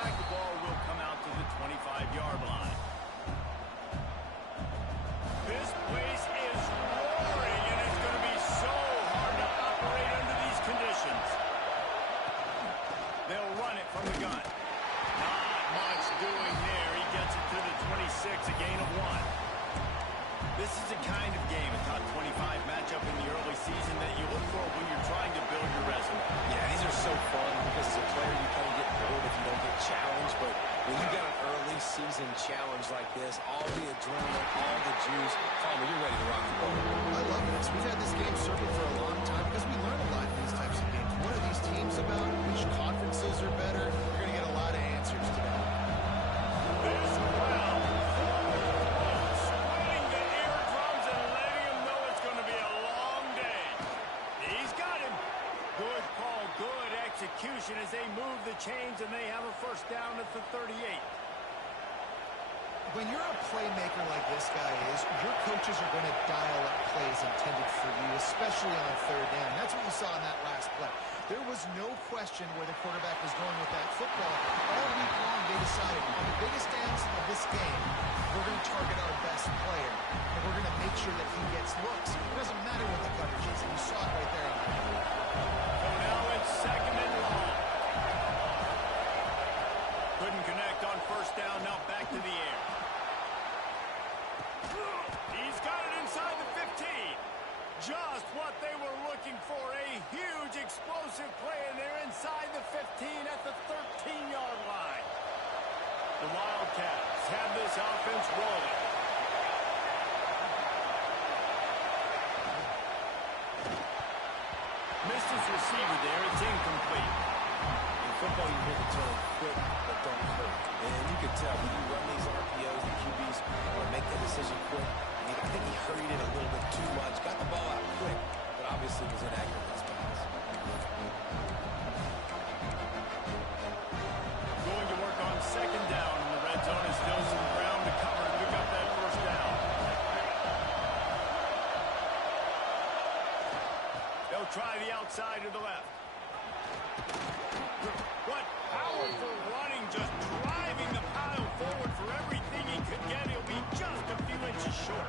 quarterback, the ball will come out to the 25-yard line. This place is roaring, and it's going to be so hard to operate under these conditions. They'll run it from the gun. Not much doing there. He gets it to the 26, a gain of 1. This is the kind of game, a top 25 matchup in the early season that you look for when you're trying to build your resume. Yeah, these are so fun because as a player you kind of get bored if you don't get challenged, but when you got an early season challenge like this, all the adrenaline, all the juice, Palmer, you're ready to rock and roll. I love this. We've had this game circled for a long time because we learn a lot in these types of games. What are these teams about? Which conferences are better? You're going to get a lot of answers today. This crowd sweating the eardrums and letting him know it's going to be a long day. He's got him. Good call, good execution as they move the chains and they have a first down at the 38. When you're a playmaker like this guy is, your coaches are going to dial up plays intended for you, especially on third down. That's what you saw in that last play. There was no question where the quarterback was going with that football. All week long, they decided on the biggest downs of this game, we're going to target our best player, and we're going to make sure that he gets looks. It doesn't matter what the coverage is, and you saw it right there on that play. So now it's second and long. Couldn't connect on first down, now back to the air. He's got it inside the 15. Just what they were looking for, a huge explosive play, and they're inside the 15 at the 13-yard line. The Wildcats have this offense rolling. Missed his receiver there, it's incomplete. In football, you hear the term quick, but don't hurt. And you can tell when you run these RPOs, the QBs want to make that decision quick. I think he hurried it a little bit too much. Got the ball out quick, but obviously was inaccurate in spots. Going to work on second down in the red zone. Is still some ground to cover and pick up that first down. They'll try the outside to the left. What powerful running, just driving the pile forward for everything he could get. He'll be just a few inches short.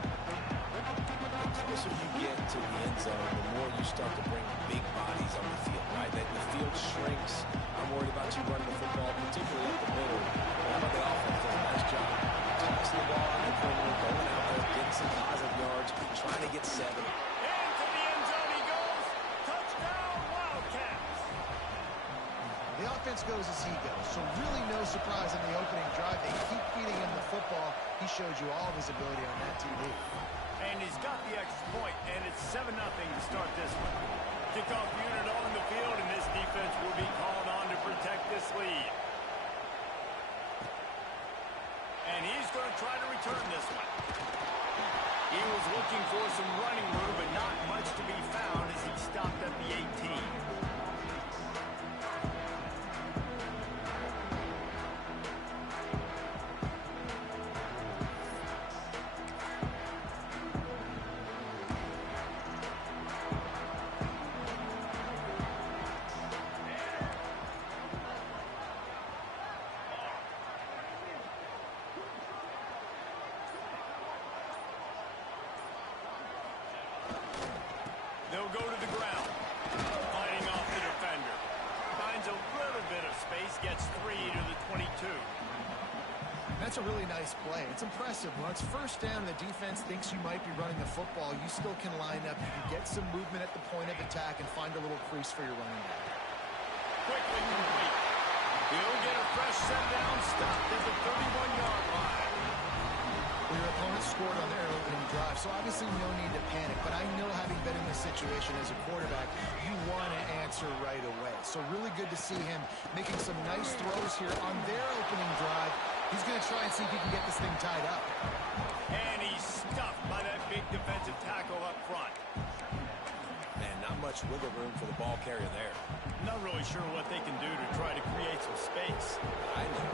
The closer you get to the end zone, the more you start to bring big bodies on the field, right? That the field shrinks. I'm worried about you running the football, particularly up the middle. How about the offense? Does a nice job tossing the ball on the perimeter, going out there, getting some positive yards, trying to get 7. Into the end zone he goes. Touchdown, Wildcats. The offense goes as he goes, so really no surprise in the opening drive. They keep feeding him the football. He showed you all of his ability on that TD. And he's got the extra point, and it's 7-0 to start this one. Kickoff unit on the field, and this defense will be called on to protect this lead. And he's going to try to return this one. He was looking for some running room, but not much to be found as he stopped at the 18. They'll go to the ground. Fighting off the defender. Finds a little bit of space. Gets 3 to the 22. That's a really nice play. It's impressive. When it's first down, the defense thinks you might be running the football. You still can line up. You can get some movement at the point of attack and find a little crease for your running back. Quickly complete. He'll get a fresh set down. Stopped at the 31-yard line. Well, your opponent scored on their opening drive, so obviously no need to panic. But I know, having been in this situation as a quarterback, you want to answer right away. So really good to see him making some nice throws here on their opening drive. He's going to try and see if he can get this thing tied up. And he's stuffed by that big defensive tackle up front. Man, not much wiggle room for the ball carrier there. Not really sure what they can do to try to create some space. I know.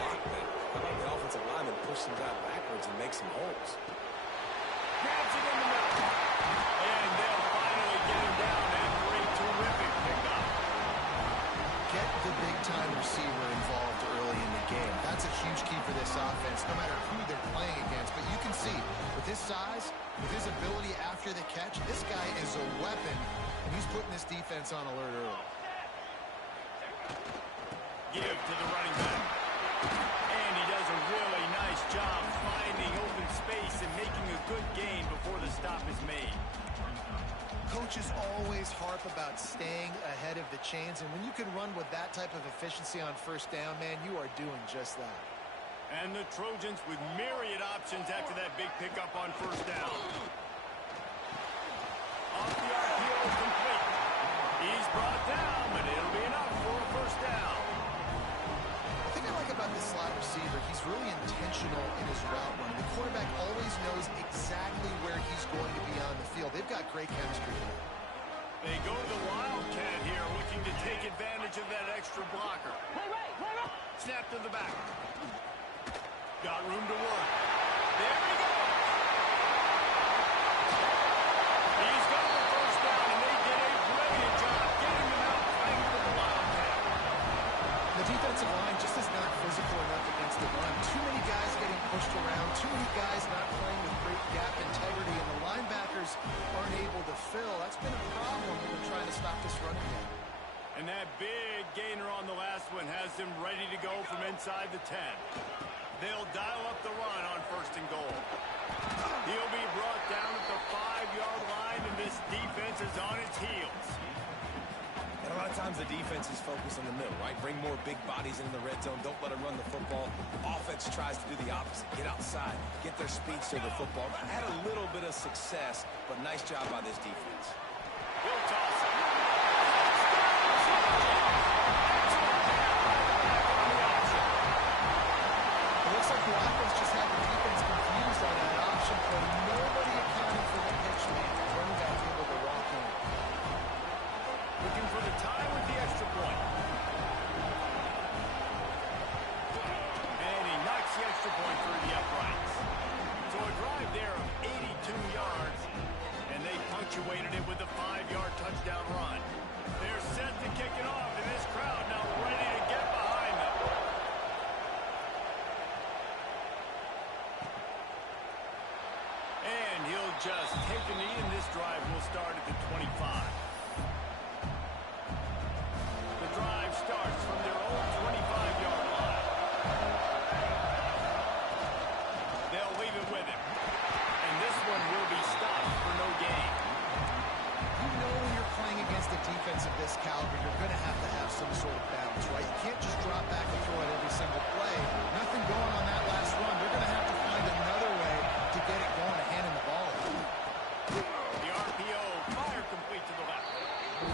Block that. How about the offensive lineman push some guy backwards and make some holes? Grabs it in the middle. And they'll finally get him down after a terrific pickup. Get the big-time receiver involved early this offense, no matter who they're playing against. But you can see, with his size, with his ability after the catch, this guy is a weapon, and he's putting this defense on alert early. Give to the running back. And he does a really nice job finding open space and making a good gain before the stop is made. Coaches always harp about staying ahead of the chains, and when you can run with that type of efficiency on first down, man, you are doing just that. And the Trojans with myriad options after that big pickup on first down. Off the RPO, complete. He's brought down, but it'll be enough for a first down. The thing I like about this slot receiver, he's really intentional in his route run. The quarterback always knows exactly where he's going to be on the field. They've got great chemistry. They go to the Wildcat here, looking to take advantage of that extra blocker. Play right. Snap to the back. Got room to work. There he goes. He's got the first down, and they did a brilliant job getting him out playing for the Wildcat. The defensive line just is not physical enough against the run. Too many guys getting pushed around, too many guys not playing with great gap integrity, and the linebackers aren't able to fill. That's been a problem when we're trying to stop this running game. And that big gainer on the last one has him ready to go from inside the 10. They'll dial up the run on first and goal. He'll be brought down at the 5-yard line, and this defense is on its heels. And a lot of times the defense is focused on the middle, right? Bring more big bodies into the red zone. Don't let them run the football. Offense tries to do the opposite. Get outside. Get their speeds to the football. Had a little bit of success, but nice job by this defense. He'll toss it. It looks like the offense just had the defense confused on that option play. Nobody accounted for the pitch man. Running back able to walk in. Looking for the tie with the extra point. And he knocks the extra point through the uprights. So a drive there of 82 yards, and they punctuated it with a 5-yard touchdown run. They're set to kick it off, and this crowd now ready to get behind them. And he'll just take a knee, and this drive will start at the 25. The drive starts from their own 25-yard line. They'll leave it with him. And this one will be stopped for no gain. You know when you're playing against a defense of this caliber, you're going to have some sort of balance, right? You can't just drop back and throw it every single play. Nothing going on that last run. They're going to have to find another way to get it going, to hand in the ball. The RPO, fire complete to the left.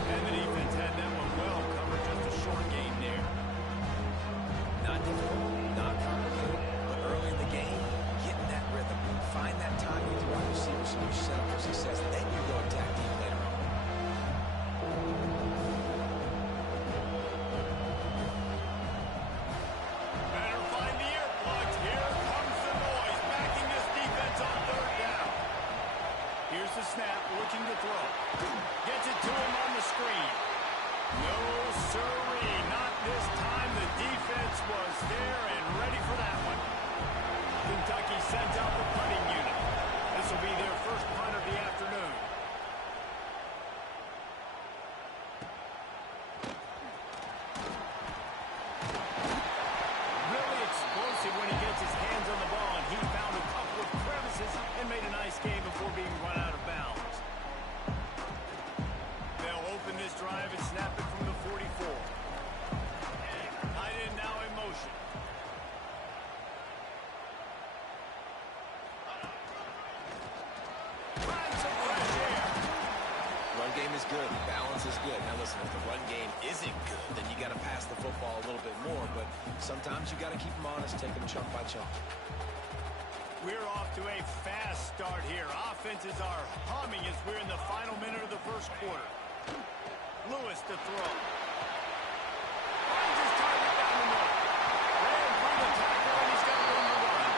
And the defense had that one well covered, just a short gain there. Not difficult, not complicated, but early in the game, getting that rhythm. Find that time with your wide receivers so you're set up for success. Then you go attack deep later on. Better find the earplugs. Here comes the noise, backing this defense on third down. Here's the snap, looking to throw. Gets it to him on the screen. No sirree, not this time. The defense was there and ready for that one. Kentucky sends out the punting unit. This will be their first punt of the afternoon. Really explosive when he gets his hands on the ball, and he found a couple of crevices and made a nice game before being run out of bounds. They'll open this drive and snap it from the 44. Tight end now in motion. Find some fresh air. Run game is good. Balance is good. Now listen, if the run game isn't good, then you got to pass the football a little bit more. But sometimes you got to keep them honest, take them chunk by chunk. We're off to a fast start here. Offenses are humming as we're in the final minute of the first quarter. Lewis to throw. Finds his target down the middle. Ran through the tackle, and he's got room to run.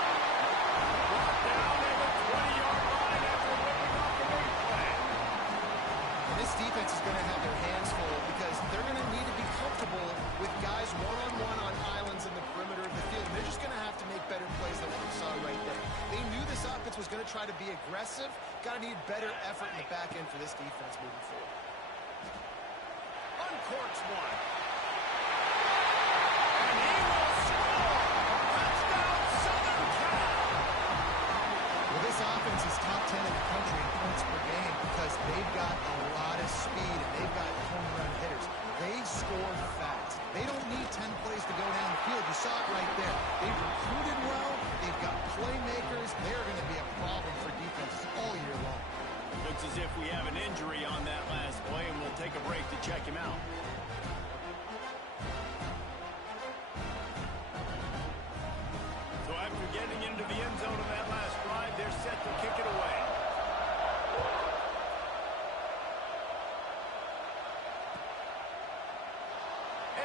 Brought down at the 20-yard line after whipping off the big play. And this defense is going to have their hands full because they're going to need to be comfortable with guys one-on-one on islands in the perimeter of the field. And they're just going to have to make better plays than what we saw right there. They knew this offense was going to try to be aggressive. Got to need better effort in the back end for this defense moving forward. Uncorks one. And he will score. Touchdown, Southern Cal. Well, this offense is top 10 in the country in points per game because they've got a lot of speed and they've got home run hitters. They score fast. They don't need 10 plays to go down the field. You saw it right there. They've recruited well. They've got playmakers. They're going to be a problem for defenses all year long. Looks as if we have an injury on that last play, and we'll take a break to check him out. So after getting into the end zone of that last drive, they're set to kick it away.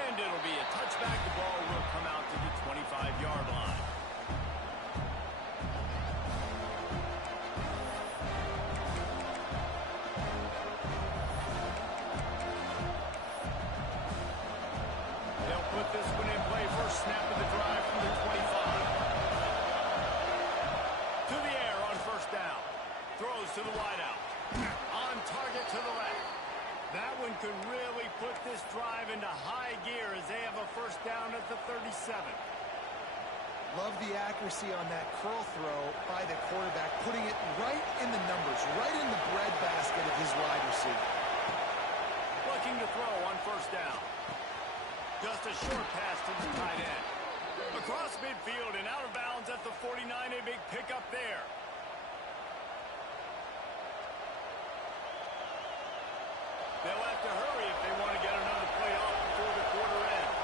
And it'll be a touchback. The ball will come out to the 25-yard line. They'll put this one in play. First snap of the drive from the 25. To the air on first down. Throws to the wideout. On target to the left. That one could really put this drive into high gear as they have a first down at the 37. Love the accuracy on that curl throw by the quarterback, putting it right in the numbers, right in the breadbasket of his wide receiver. Looking to throw on first down. Just a short pass to the tight end. Across midfield and out of bounds at the 49, a big pickup there. They'll have to hurry if they want to get another play off before the quarter ends.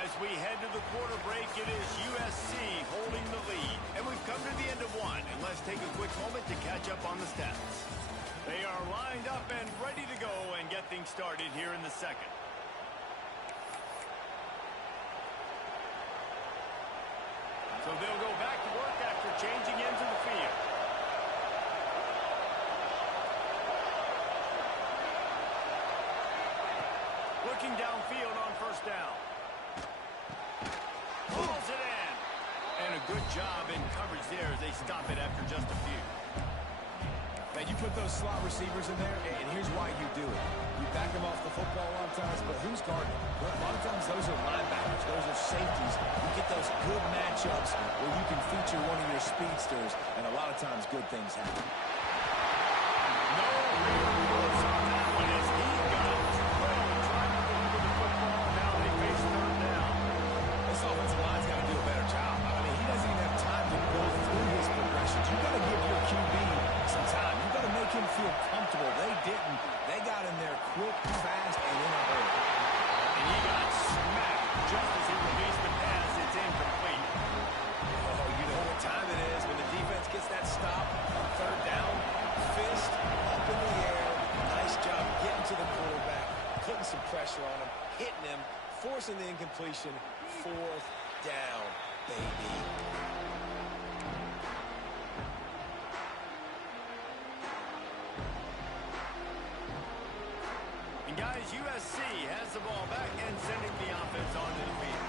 As we head to the quarter break, it is USC holding the lead. And we've come to the end of one. And let's take a quick moment to catch up on the stats. They are lined up and ready to go and get things started here in the second. So they'll go back to work after changing into the field. Looking downfield on first down. Pulls it in. And a good job in coverage there as they stop it after just a few. Man, you put those slot receivers in there, and here's why you do it. You back them off the football a lot of times, but who's guarding? Well, a lot of times those are linebackers, those are safeties. You get those good matchups where you can feature one of your speedsters, and a lot of times good things happen. No real rules on that one as he got thrilled trying to deliver the football. Now they face third down. This offensive line's got to do a better job. I mean, he doesn't even have time to go through his progressions. You've got to give your QB some time. You've got to make him feel comfortable. They didn't. They got in there quick, fast, and in a hurry. And he got smacked just as he released the pass. It's incomplete. Oh, you know what time it is when the defense gets that stop on third down. Fist up in the air. Nice job getting to the quarterback, putting some pressure on him, hitting him, forcing the incompletion. Fourth down, baby. And guys, USC has the ball back and sending the offense onto the field.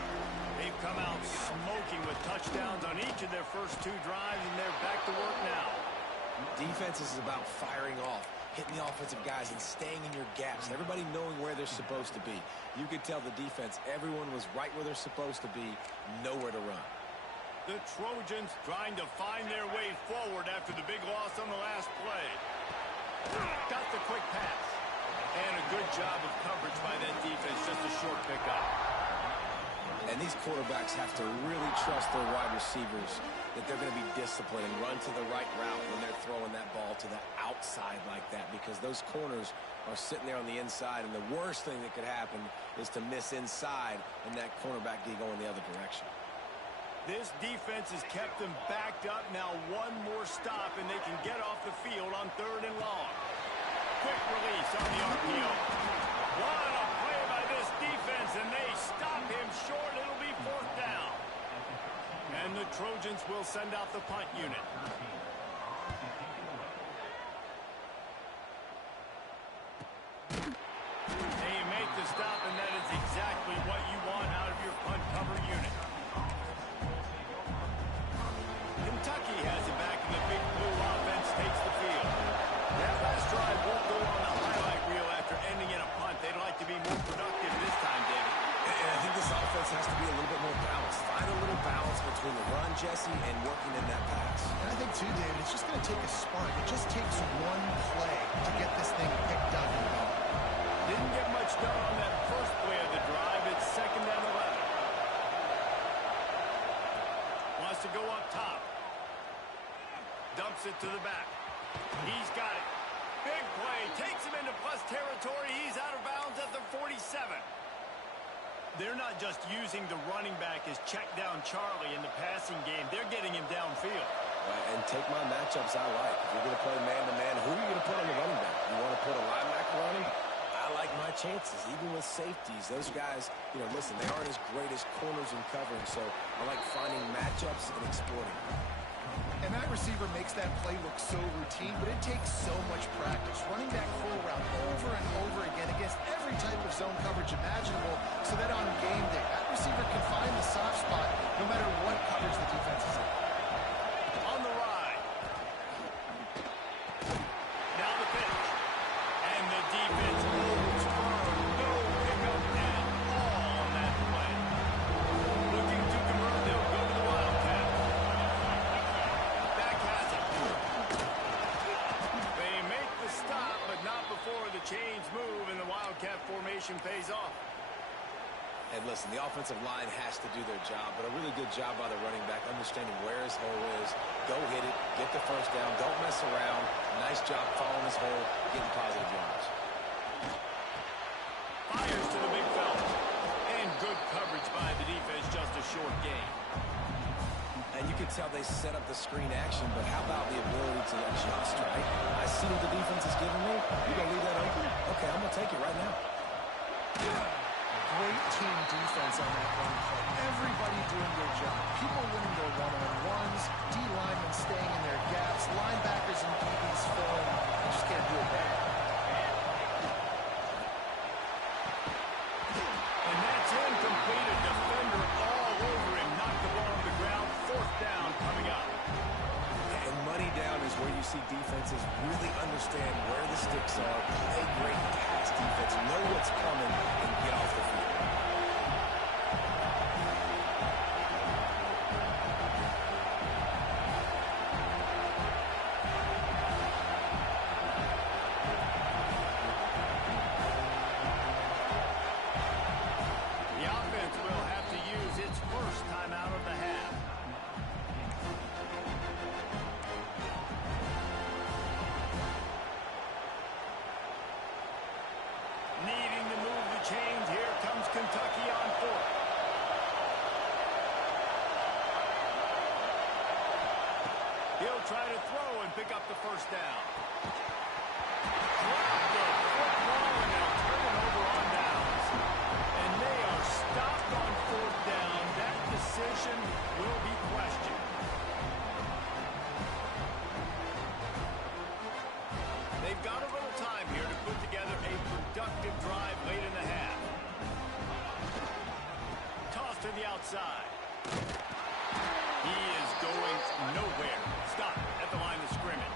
They've come out smoking with touchdowns on each of their first two drives, and they're back to work now. Defense is about firing off, hitting the offensive guys and staying in your gaps. Everybody knowing where they're supposed to be. You could tell the defense, everyone was right where they're supposed to be, nowhere to run. The Trojans trying to find their way forward after the big loss on the last play. Got the quick pass. And a good job of coverage by that defense, just a short pickup. And these quarterbacks have to really trust their wide receivers that they're going to be disciplined and run to the right route when they're throwing that ball to the outside like that, because those corners are sitting there on the inside, and the worst thing that could happen is to miss inside and that cornerback get going the other direction. This defense has kept them backed up. Now one more stop, and they can get off the field on third and long. Quick release on the RPO. What a play by this defense, and they stop him short. It'll be fourth down. And the Trojans will send out the punt unit. stop, and that is exactly what you want out of your punt cover unit. Kentucky has it back, and the big blue offense takes the field. That last drive won't go on the highlight reel after ending in a punt. They'd like to be more productive this time, David. And I think this offense has to be a little bit more balanced. Find a little balance between the run, Jesse, and working in that pass. And I think, too, David, it's just going to take a spark. It just takes one play to get this thing picked up and going. Didn't get much done on that first play of the drive. It's 2nd and 11. Wants to go up top. Dumps it to the back. He's got it. Big play. Takes him into plus territory. He's out of bounds at the 47. They're not just using the running back as check down Charlie in the passing game. They're getting him downfield. And take my matchups I like. If you're going to play man-to-man, who are you going to put on the running back? You want to put a linebacker on him? I like my chances, even with safeties. Those guys, listen, they aren't as great as corners in covering, so I like finding matchups and exploiting. And that receiver makes that play look so routine, but it takes so much practice. Running that full route over and over again against every type of zone coverage imaginable so that on game day, that receiver can find the soft spot no matter what coverage the defense is in. On the ride. Now the pitch. And the defense holds firm. No pickup at all on that play. Looking to convert. They'll go to the Wildcat. Back has it. They make the stop, but not before the chains move and the Wildcat formation pays off. And listen, the offensive line has to do their job, but a really good job by the running back, understanding where his hole is. Go hit it, get the first down, don't mess around. Nice job following his hole, getting positive yards. Fires to the big fella. And good coverage by the defense, just a short gain. And you can tell they set up the screen action, but how about the ability to adjust, right? I see what the defense is giving me. You're going to leave that open? Okay, I'm going to take it right now. Great team defense on that one play. Everybody doing their job. People winning their one-on-ones, D-linemen staying in their gaps, linebackers and DBs filling. I just can't do it better. And that's incomplete. A defender all over him. Knocked the ball on the ground. 4th down coming up. And money down is where you see defenses really understand where the sticks are, play great pass defense, know what's coming, and get off the field. The offense will have to use its first timeout of the half. Needing to move the chains. Here comes Kentucky on 4th. He'll try to throw and pick up the first down. Drop the football, and they'll turn it over on downs. And they are stopped on 4th down. That decision will be questioned. They've got a little time here to put together a productive drive late in the half. Toss to the outside. He is going nowhere. Stop at the line of scrimmage.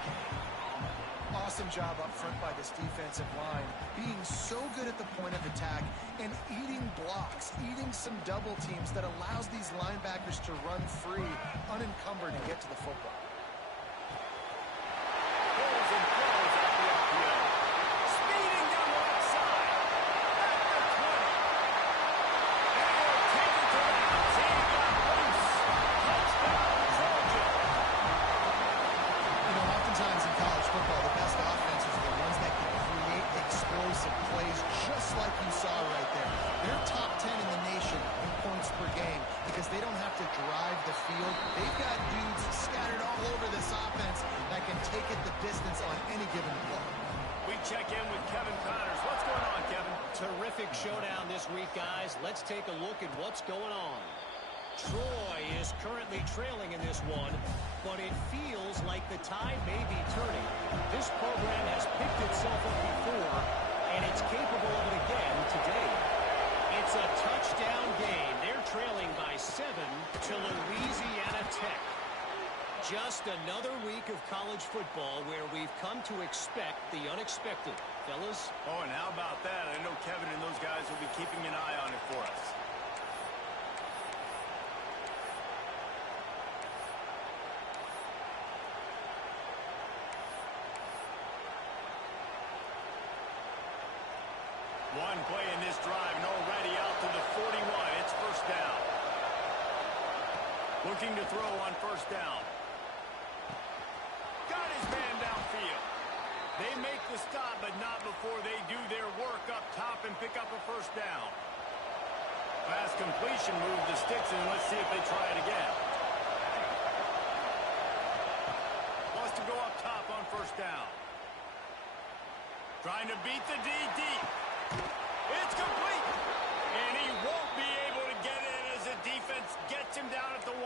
Awesome job up front by this defensive line, being so good at the point of attack and eating blocks, eating some double teams that allows these linebackers to run free, unencumbered, and get to the football. Pulls and throws at the RPO. Speeding down the left side. At the 20. And he'll take it to the house. He got loose. Touchdown, Trojan. Oftentimes in college football, the best offenses are the ones that can create explosive plays, just like you saw right there. They're top 10 in the nation in points per game because they don't have to drive the field. They've got dudes scattered all over this offense that can take it the distance on any given play. We check in with Kevin Connors. What's going on, Kevin? Terrific showdown this week, guys. Let's take a look at what's going on. Troy is currently trailing in this one, but it feels like the tide may be turning. This program has picked itself up before, and it's capable of it again today. It's a touchdown game. They're trailing by 7 to Louisiana Tech. Just another week of college football where we've come to expect the unexpected. Fellas? Oh, and how about that? I know Kevin and those guys will be keeping an eye on it for us. One play in this drive, and already out to the 41. It's first down. Looking to throw on first down. Got his man downfield. They make the stop, but not before they do their work up top and pick up a first down. Pass completion, move the sticks, and let's see if they try it again. Wants to go up top on first down. Trying to beat the D deep. It's complete. And he won't be able to get in as the defense gets him down at the 1.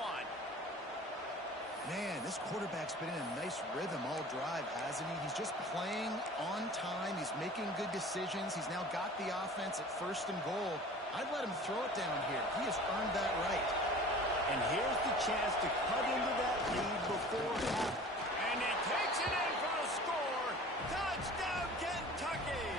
Man, this quarterback's been in a nice rhythm all drive, hasn't he? He's just playing on time. He's making good decisions. He's now got the offense at first and goal. I'd let him throw it down here. He has earned that right. And here's the chance to cut into that lead before half. And he takes it in for the score. Touchdown, Kentucky!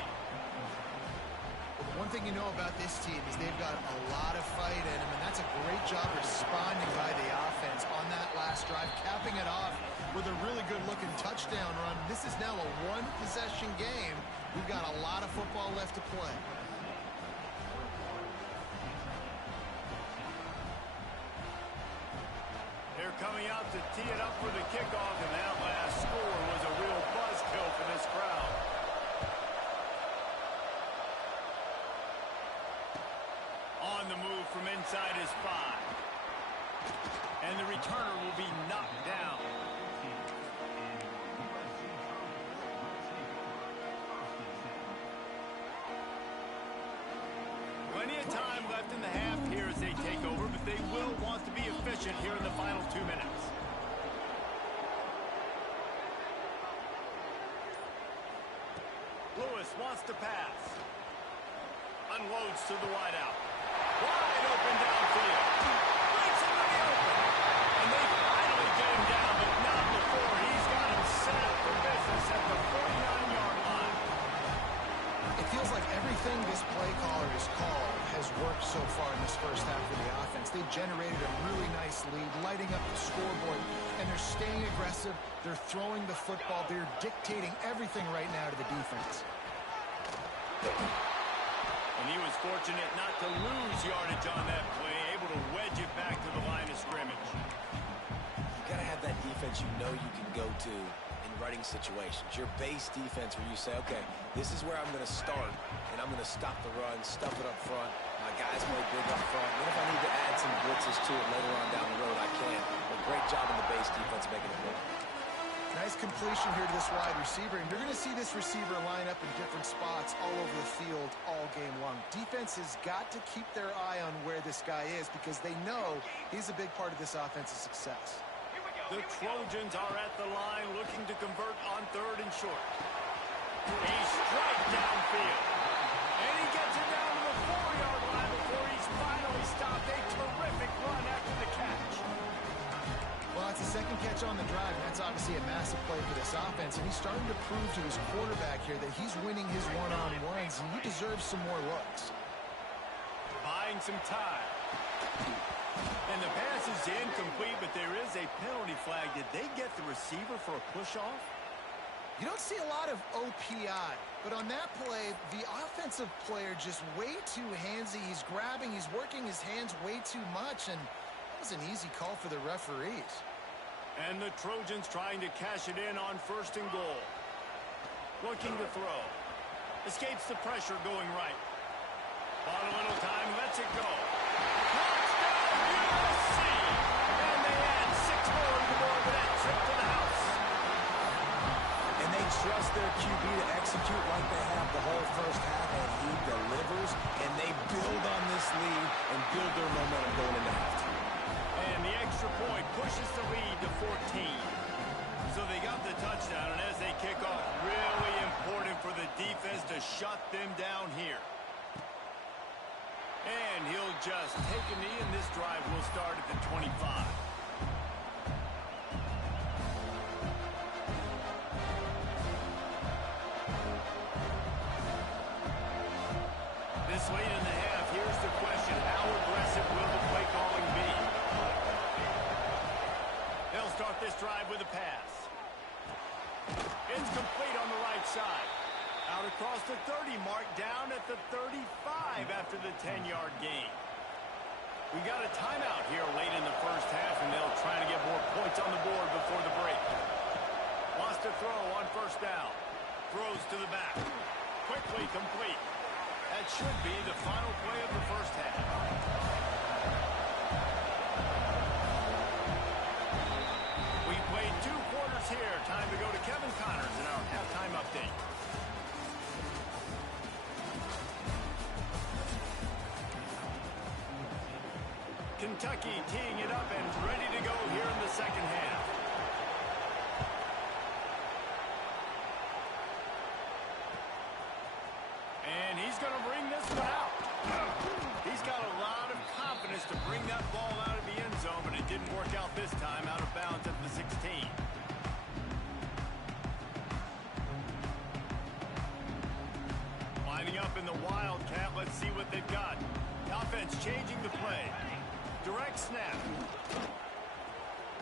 One thing you know about this team is they've got a lot of fight in them, and that's a great job responding by the offense on that last drive, capping it off with a really good-looking touchdown run. This is now a one-possession game. We've got a lot of football left to play. They're coming out to tee it up for the kickoff, and that last score was a real buzzkill for this crowd. On the move from inside his 5. And the returner will be knocked down. Plenty of time left in the half here as they take over, but they will want to be efficient here in the final 2 minutes. Lewis wants to pass. Unloads to the wideout. Wide open downfield. Breaks into the open. And they finally get him down, but not before he's got him set up for business at the 49-yard line. It feels like everything this play caller has called has worked so far in this first half of the offense. They've generated a really nice lead, lighting up the scoreboard, and they're staying aggressive. They're throwing the football. They're dictating everything right now to the defense. And he was fortunate not to lose yardage on that play, able to wedge it back to the line of scrimmage. You got to have that defense you know you can go to in running situations. Your base defense where you say, okay, this is where I'm going to start, and I'm going to stop the run, stuff it up front. My guys play big up front. Then if I need to add some blitzes to it later on down the road, I can. But great job in the base defense making it work. Nice completion here to this wide receiver, and you're going to see this receiver line up in different spots all over the field all game long. Defense has got to keep their eye on where this guy is because they know he's a big part of this offense's success. The Trojans are at the line looking to convert on 3rd and short. A strike downfield. And he gets it down to the 4-yard line before he's finally stopped. A terrific run after the catch. Well, it's the second catch on the drive, and that's obviously a massive play for this offense, and he's starting to prove to his quarterback here that he's winning his one-on-ones, and he deserves some more looks. Buying some time. And the pass is incomplete, but there is a penalty flag. Did they get the receiver for a push-off? You don't see a lot of OPI, but on that play, the offensive player just way too handsy. He's grabbing, he's working his hands way too much, and that was an easy call for the referees. And the Trojans trying to cash it in on 1st and goal. Looking to throw. Escapes the pressure going right. Bought a little time, lets it go. Touchdown, USC! And they add 6 more to the board with that trip to the house. And they trust their QB to execute like they have the whole first half, and he delivers, and they build on this lead and build their momentum going into halftime. And the extra point pushes the lead to 14. So they got the touchdown, and as they kick off, really important for the defense to shut them down here. And he'll just take a knee, and this drive will start at the 25. This late in the half, here's the question: how aggressive will the play calling be? They'll start this drive with a pass. It's complete on the right side. Out across the 30 mark, down at the 35 after the 10-yard gain. We got a timeout here late in the first half, and they'll try to get more points on the board before the break. Wants to throw on first down. Throws to the back. Quickly complete. That should be the final play of the first half. We played 2 quarters here. Time to go to Kevin Connors in our halftime update. Kentucky teeing it up and ready to go here in the second half. And he's going to bring this one out. He's got a lot of confidence to bring that ball out of the end zone, but it didn't work out this time, out of bounds at the 16. Lining up in the Wildcat, let's see what they've got. The offense changing the play. Direct snap.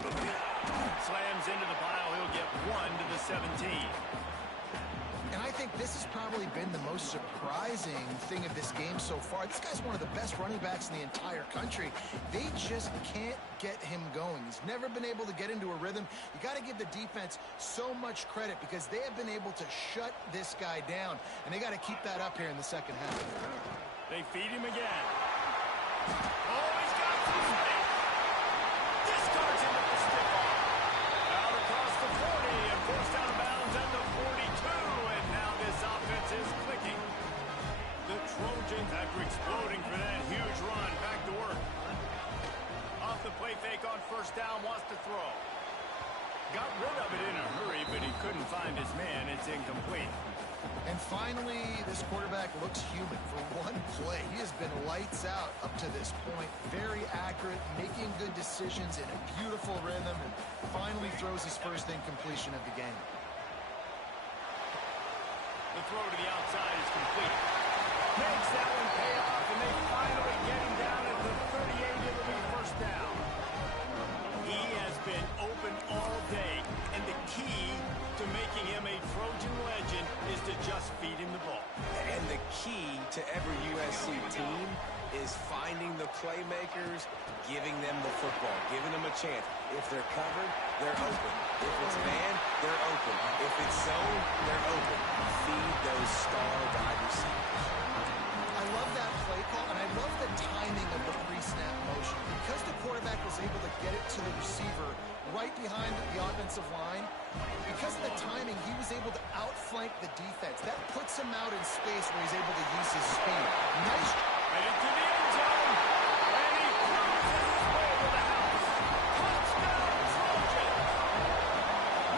Slams into the pile. He'll get 1 to the 17. And I think this has probably been the most surprising thing of this game so far. This guy's one of the best running backs in the entire country. They just can't get him going. He's never been able to get into a rhythm. You got to give the defense so much credit because they have been able to shut this guy down. And they got to keep that up here in the second half. They feed him again. Oh, he's got some space. Discards him with the stiff arm. Out across the 40 and forced out of bounds at the 42. And now this offense is clicking. The Trojans, after exploding for that huge run, back to work. Off the play fake on first down, wants to throw. Got rid of it in a hurry, but he couldn't find his man. It's incomplete. And finally, this quarterback looks human for one play. He has been lights out up to this point. Very accurate, making good decisions in a beautiful rhythm, and finally throws his first incompletion of the game. The throw to the outside is complete. Makes that one pay off, and they finally get him down at the 38. It'll be first down. He has been open all day, and the key to making him a Trojan legend is to just feed him the ball. And the key to every USC team is finding the playmakers, giving them the football, giving them a chance. If they're covered, they're open. If it's man, they're open. If it's zone, they're open. Feed those star wide receivers. I love that play call, and I love the timing of the pre-snap motion. Because the quarterback was able to get it to the receiver right behind the offensive line, because of the timing, he was able to outflank the defense. That puts him out in space where he's able to use his speed. Nice. Headed to the end zone, and he cruises his way to the house. Touchdown, Trojans!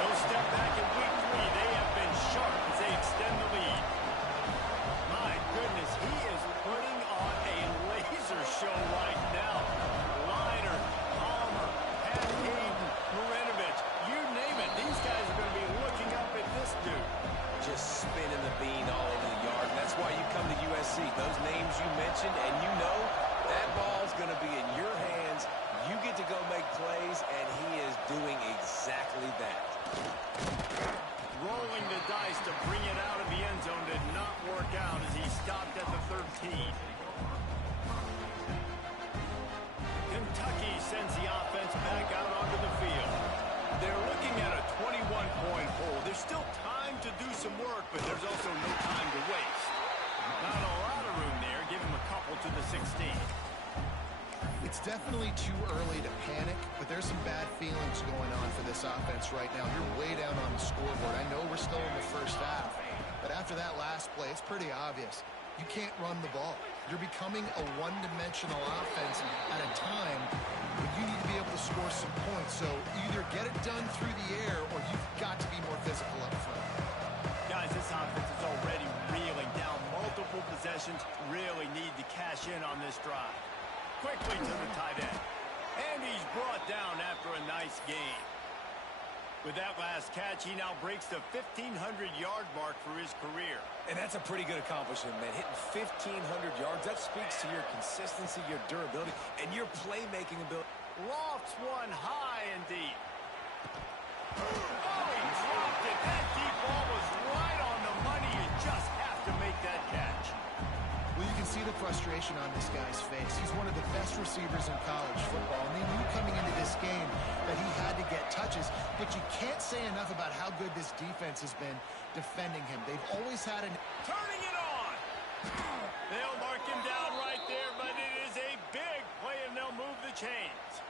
No step back in week 3. They have been sharp as they extend the lead. My goodness, he is putting on a laser show right now. Liner, Palmer, Pat Hayden, Marinovich, you name it. These guys are going to be looking up at this dude. Just spinning the bean all over the yard. And that's why you come to USC. Those names you mentioned, and you know that ball's going to be in your hands. You get to go make plays, and he is doing exactly that. Rolling the dice to bring it out of the end zone did not work out as he stopped at the 13. Kentucky sends the offense back out onto the field. They're looking at a 21-point hole. There's still time to do some work, but there's also no time to waste. Not a lot of room there. Give him a couple to the 16. It's definitely too early to panic, but there's some bad feelings going on for this offense right now. You're way down on the scoreboard. I know we're still in the first half, but after that last play, it's pretty obvious. You can't run the ball. You're becoming a one-dimensional offense at a time when you need to be able to score some points. So either get it done through the air or you've got to be more physical up front. Guys, this offense is already reeling down multiple possessions. Really need to cash in on this With that last catch, he now breaks the 1,500-yard mark for his career. And that's a pretty good accomplishment, man. Hitting 1,500 yards, that speaks to your consistency, your durability, and your playmaking ability. Lofts one high and deep. Oh, he dropped it. That deep ball was right on the money. You just have to make that catch. Well, you can see the frustration on this guy's face. He's one of the best receivers in college football, and they knew coming into this game that he had to get touches, but you can't say enough about how good this defense has been defending him. They've always had an... Turning it on. They'll mark him down right there, but it is a big play, and they'll move the chains.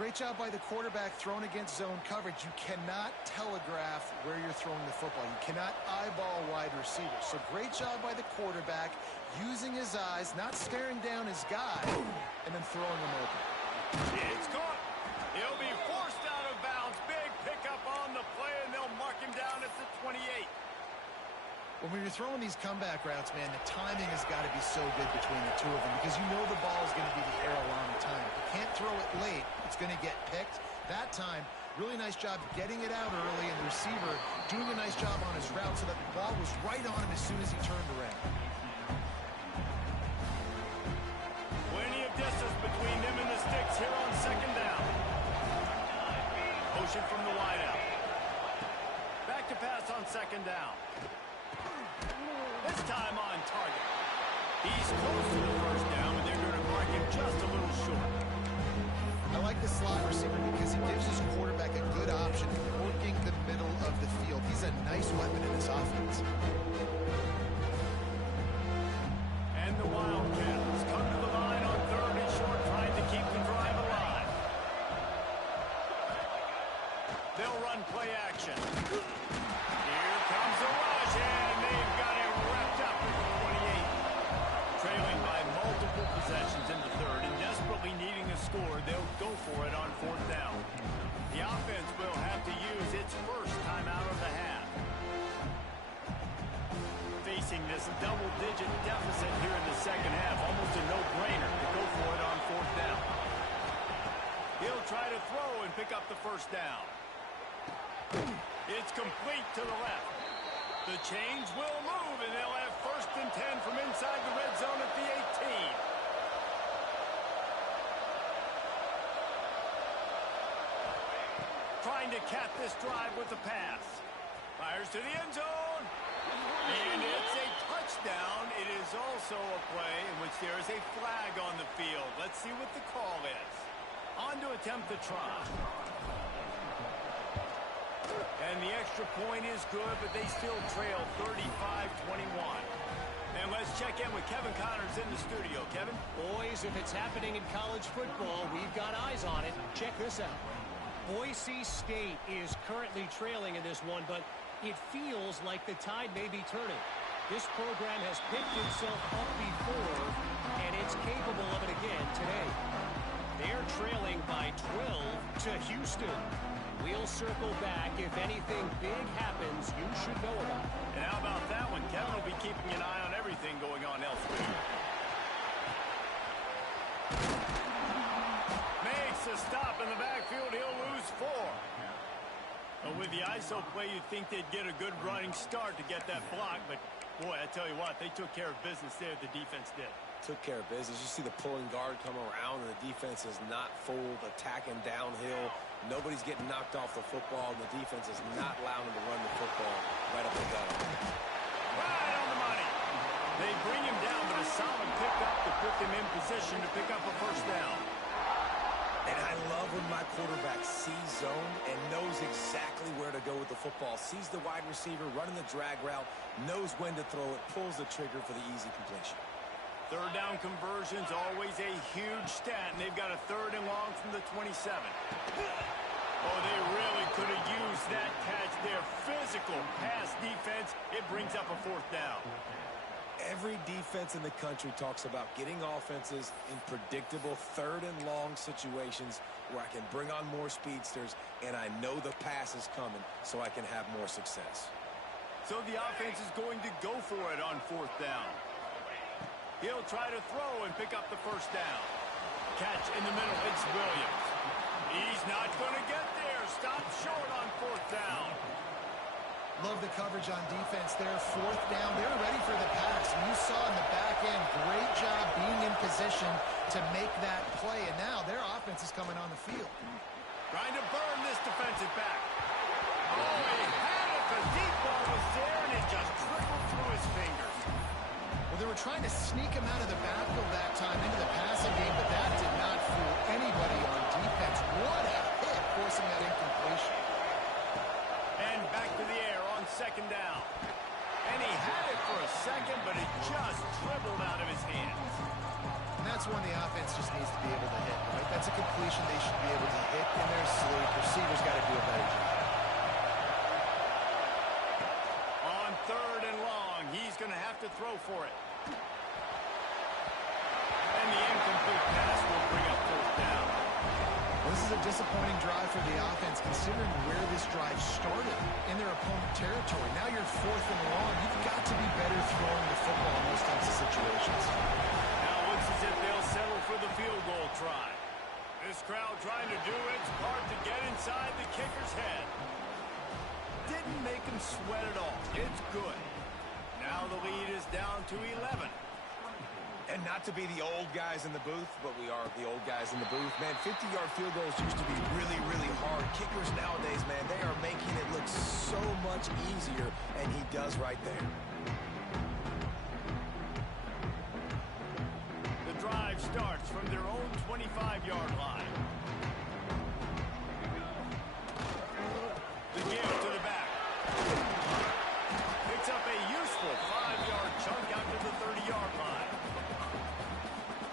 Great job by the quarterback thrown against zone coverage. You cannot telegraph where you're throwing the football. You cannot eyeball wide receivers. So great job by the quarterback using his eyes, not staring down his guy, and then throwing him open. It's caught. He'll be forced out of bounds. Big pickup on the play, and they'll mark him down at the 28. When you're throwing these comeback routes, man, the timing has got to be so good between the two of them because you know the ball is going to be the air a long time. You can't throw it late. It's going to get picked. That time, really nice job getting it out early, and the receiver doing a nice job on his route so that the ball was right on him as soon as he turned around. Plenty of distance between them and the sticks here on second down. Motion from the wideout. Back to pass on second down. This time on target. He's close to the first down, but they're going to mark him just a little short. I like the slot receiver because he gives his quarterback a good option in working the middle of the field. He's a nice weapon in this offense. And the Wildcats come to the line on third and short, trying to keep the drive alive. They'll run play action. Here comes the rush, and they've got it wrapped up at the 28. Trailing by multiple possessions in the third and desperately needing a score, they'll go for it on fourth down. The offense will have to use its first timeout of the half. Facing this double-digit deficit here in the second half, almost a no-brainer to go for it on fourth down. He'll try to throw and pick up the first down. It's complete to the left. The chains will move, and they'll have first and 10 from inside the red zone at the 18. Trying to cap this drive with the pass. Fires to the end zone. And it's a touchdown. It is also a play in which there is a flag on the field. Let's see what the call is. On to attempt the try. And the extra point is good, but they still trail 35-21. And let's check in with Kevin Connors in the studio. Kevin? Boys, if it's happening in college football, we've got eyes on it. Check this out. Boise State is currently trailing in this one, but it feels like the tide may be turning. This program has picked itself up before, and it's capable of it again today. They're trailing by 12 to Houston. We'll circle back. If anything big happens, you should know about it. And how about that one? Kevin will be keeping an eye on everything going on elsewhere. Makes a stop in the backfield. He'll lose 4. But with the ISO play, you'd think they'd get a good running start to get that block. But, boy, I tell you what, they took care of business there. The defense did. Took care of business. You see the pulling guard come around, and the defense is not fooled, attacking downhill. Nobody's getting knocked off the football, and the defense is not allowing them to run the football right up the gut. Right on the money. They bring him down, but a solid pickup to put them in position to pick up a first down. And I love when my quarterback sees zone and knows exactly where to go with the football. Sees the wide receiver running the drag route, knows when to throw it, pulls the trigger for the easy completion. Third down conversions, always a huge stat, and they've got a third and long from the 27. Oh, they really could have used that catch there. Physical pass defense, it brings up a fourth down. Every defense in the country talks about getting offenses in predictable third and long situations where I can bring on more speedsters and I know the pass is coming so I can have more success. So the offense is going to go for it on fourth down. He'll try to throw and pick up the first down. Catch in the middle, it's Williams. He's not going to get there. Kicker stopped short on 4th down. Love the coverage on defense there. 4th down. They're ready for the pass. And you saw in the back end, great job being in position to make that play. And now their offense is coming on the field. Trying to burn this defensive back. Oh, he had it. The deep ball was there, and it just trickled through his fingers. Well, they were trying to sneak him out of the backfield that time into the passing game, but that did not fool anybody on defense. What a hit, forcing that incompletion. And back to the air on 2nd down. And he had it for a second, but it just dribbled out of his hands. And that's when the offense just needs to be able to hit, right? That's a completion they should be able to hit in their sleep. Receivers got to do a better job. On 3rd and long, he's going to have to throw for it. And the incomplete pass will bring up 4th down. Well, this is a disappointing drive for the offense, considering where this drive started in their opponent territory. Now you're 4th and long. You've got to be better throwing the football in those types of situations. Now it looks as if they'll settle for the field goal try. This crowd trying to do its part to get inside the kicker's head. Didn't make him sweat at all. It's good. Now the lead is down to 11. And not to be the old guys in the booth, but we are the old guys in the booth. Man, 50-yard field goals used to be really, really hard. Kickers nowadays, man, they are making it look so much easier, and he does right there. The drive starts from their own 25-yard line. The give to the back. Picks up a useful 5-yard chunk out to the 30-yard line.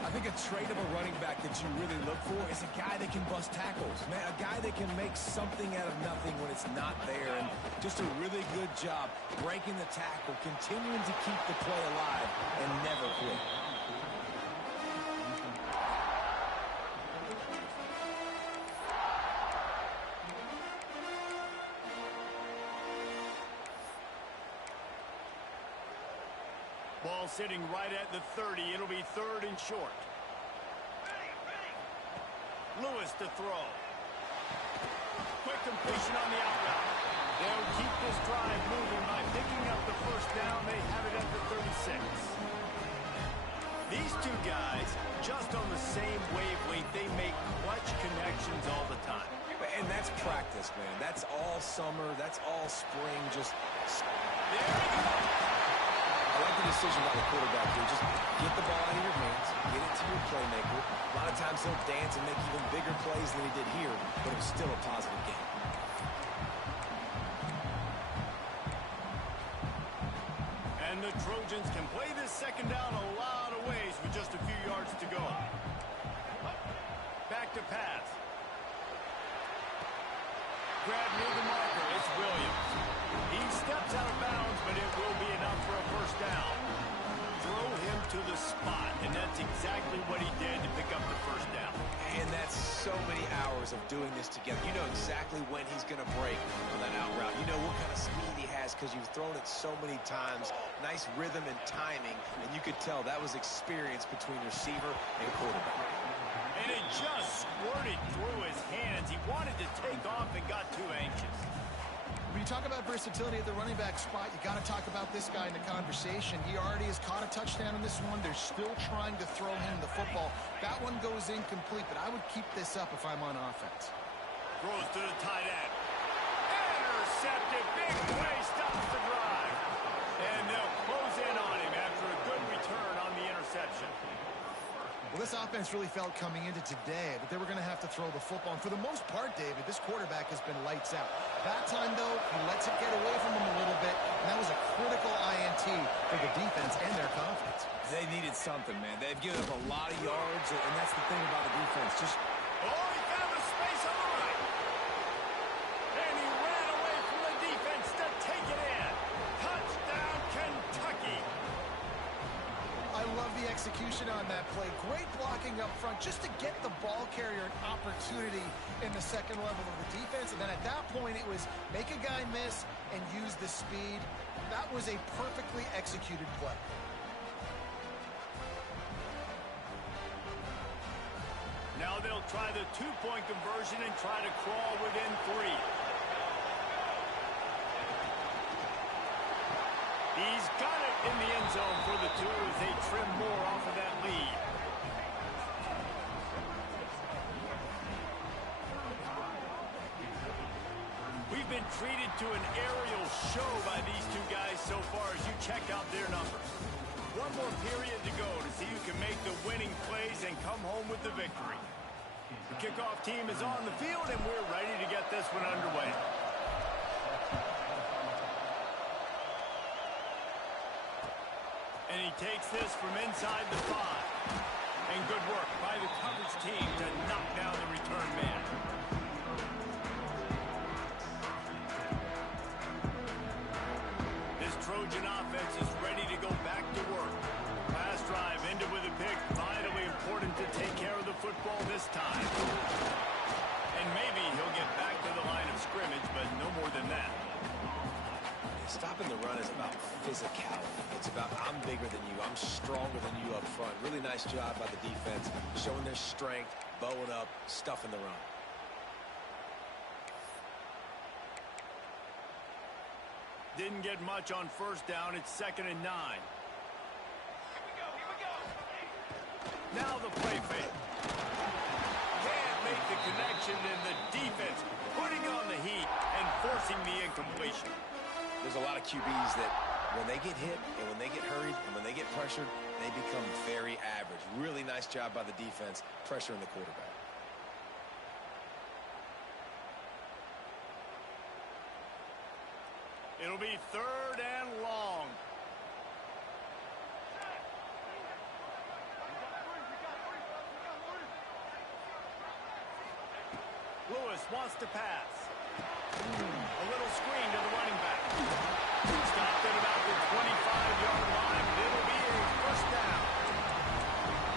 I think a trait of a running back that you really look for is a guy that can bust tackles. Man, a guy that can make something out of nothing when it's not there. And just a really good job breaking the tackle, continuing to keep the play alive, and never quit. Ball sitting right at the 30. It'll be 3rd and short. Lewis to throw. Quick completion on the out route. They'll keep this drive moving by picking up the 1st down. They have it at the 36. These two guys, just on the same wavelength, they make clutch connections all the time. And that's practice, man. That's all summer. That's all spring. Just There he goes. I like the decision by the quarterback here. Just get the ball out of your hands, get it to your playmaker. A lot of times he'll dance and make even bigger plays than he did here, but it was still a positive game. And the Trojans can play this 2nd down a lot of ways with just a few yards to go. Back to pass. Grab near the marker. It's Williams. He steps out of bounds, but it will be enough for a 1st down. Throw him to the spot, and that's exactly what he did to pick up the 1st down. And that's so many hours of doing this together. You know exactly when he's going to break on that out route. You know what kind of speed he has because you've thrown it so many times. Nice rhythm and timing, and you could tell that was experience between receiver and quarterback. And it just squirted through his hands. He wanted to take off and got too anxious. When you talk about versatility at the running back spot, you got to talk about this guy in the conversation. He already has caught a touchdown in this one. They're still trying to throw him the football. That one goes incomplete, but I would keep this up if I'm on offense. Throws to the tight end. Intercepted. Big play stops the drive. And they'll close in on him after a good return on the interception. Well, this offense really felt coming into today that they were going to have to throw the football. And for the most part, David, this quarterback has been lights out. That time, though, he lets it get away from him a little bit, and that was a critical INT for the defense and their confidence. They needed something, man. They've given up a lot of yards, and that's the thing about the defense. Just Oh, he found a space on the right. And he ran away from the defense to take it in. Touchdown, Kentucky. I love the execution on that play. Great blocking up front just to get the ball carrier an opportunity in the 2nd level of the defense. And then at that point, it was make a guy miss and use the speed. That was a perfectly executed play. Now they'll try the two-point conversion and try to crawl within 3. He's got it in the end zone for the 2 as they trim more off of that lead. We've been treated to an aerial show by these 2 guys so far as you check out their numbers. One more period to go to see who can make the winning plays and come home with the victory. The kickoff team is on the field, and we're ready to get this one underway. And he takes this from inside the 5. And good work by the coverage team to knock down the return man. This Trojan offense is ready to go back to work. Last drive ended with a pick. Vitally important to take care of the football this time. And maybe he'll get back to the line of scrimmage, but no more than that. Stopping the run is about physicality. It's about I'm bigger than you. I'm stronger than you up front. Really nice job by the defense, showing their strength, bowing up, stuffing the run. Didn't get much on first down. It's 2nd and 9. Now the play fake. Can't make the connection, and the defense putting on the heat and forcing the incompletion. There's a lot of QBs that when they get hit and when they get hurried and when they get pressured, they become very average. Really nice job by the defense, pressuring the quarterback. It'll be 3rd and long. Lewis wants to pass. A little screen to the running back. Stopped at about the 25-yard line. It'll be a first down.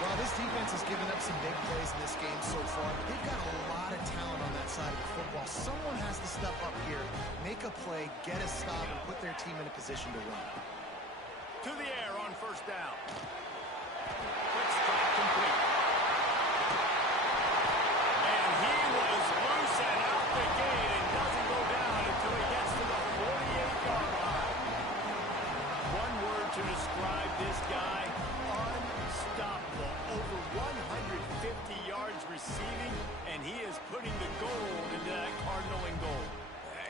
Well, this defense has given up some big plays in this game so far, but they've got a lot of talent on that side of the football. Someone has to step up here, make a play, get a stop, and put their team in a position to run. To the air on first down. Quick strike complete. And he was loose and out the gate and doesn't go down until he gets to the 48-yard line. One word to describe this guy: unstoppable. Over 150 yards receiving, and he is putting the gold into that Cardinal and gold.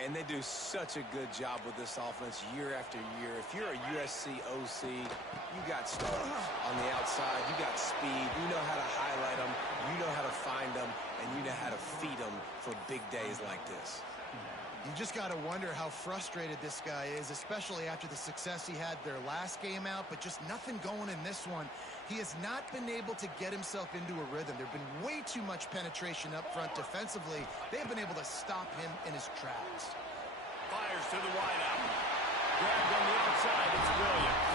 And they do such a good job with this offense year after year. If you're a USC OC, you got stars on the outside. You got speed. You know how to highlight them. You know how to find them. And you know how to feed them for big days like this. You just got to wonder how frustrated this guy is, especially after the success he had their last game out, but just nothing going in this one. He has not been able to get himself into a rhythm. There's been way too much penetration up front defensively. They've been able to stop him in his tracks. Fires to the wideout. Grabbed on the outside. It's Williams.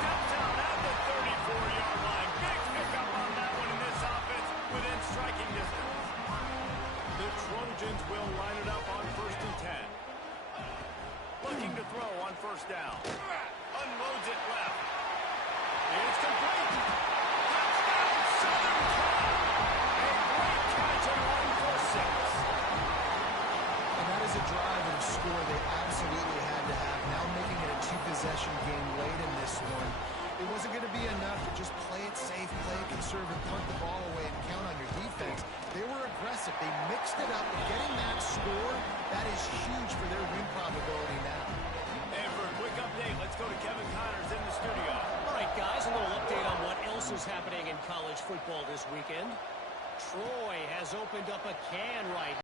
Steps out at the 34-yard line. Big pickup on that one in this offense within striking distance. The Trojans will line it up on 1st and 10. Looking to throw on first down. Unloads it left. It's complete. Touchdown, Southern Cal. A great catch and 1 for 6. And that is a drive and a score they absolutely had to have. Now making it a 2-possession game late in this one. It wasn't going to be enough to just play it safe, play it conservative, punt the ball away, and count on your defense. They were aggressive. They mixed it up. And getting that score, that is huge for their win probability now. And for a quick update, let's go to Kevin Connors in the studio. All right, guys, a little update on what else is happening in college football this weekend. Troy has opened up a can right